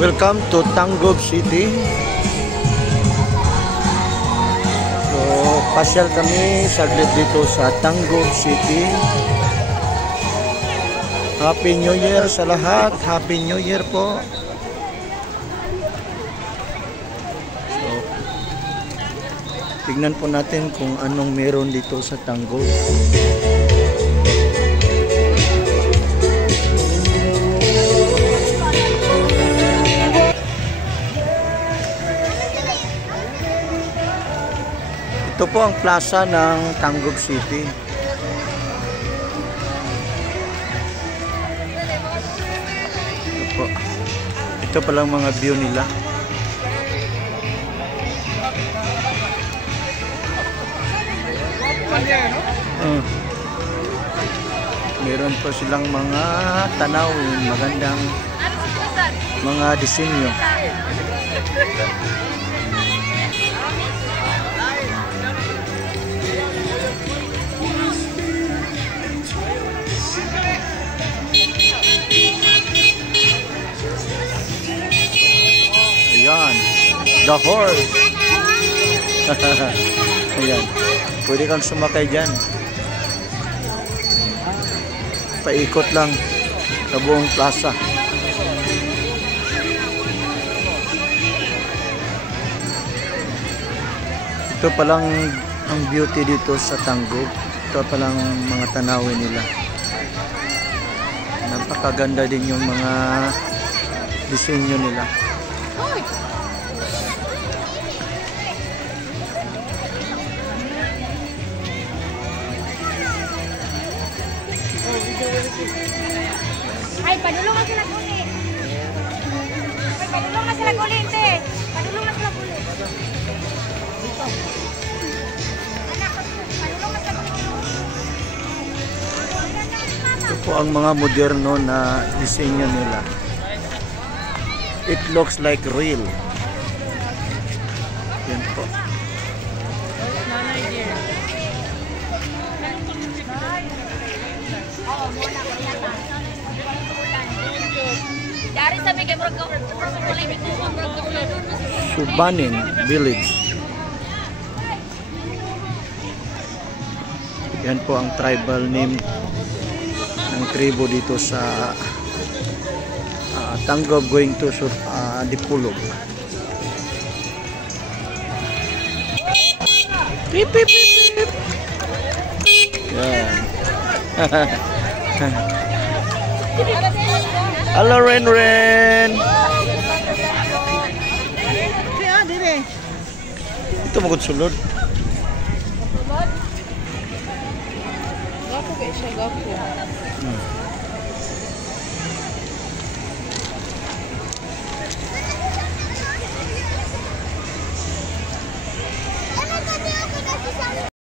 Welcome to Tangub City. So, pasyal kami saglit dito sa Tangub City. Happy New Year sa lahat. Happy New Year po. So, tignan po natin kung anong meron dito sa Tangub. Ito po ang plaza ng Tangub City. Ito po. Ito palang mga view nila. Meron po silang mga tanawin, magandang mga disenyo. Ayan, the horse. Ayan, pwede kang sumakay dyan. Paikot lang sa buong plaza. Ito palang ang beauty dito sa Tangub. Ito palang mga tanawin nila. Napakaganda din yung mga disenyo nila. Ay, padulong na sila kulit. Ay, padulong na sila kulit, te. Padulong na sila kulit. Anak, padulong na sila kulit. Ito po ang mga moderno na disenyo nila. It looks like real. Yan po. Subanin Village. Yan po ang tribal name ng tribo dito sa Tangub going to Dipolog. Pip pip pip pip. Yan. Hello Ren Ren. Ito magod sulod. Gapo kayo siya, gapo.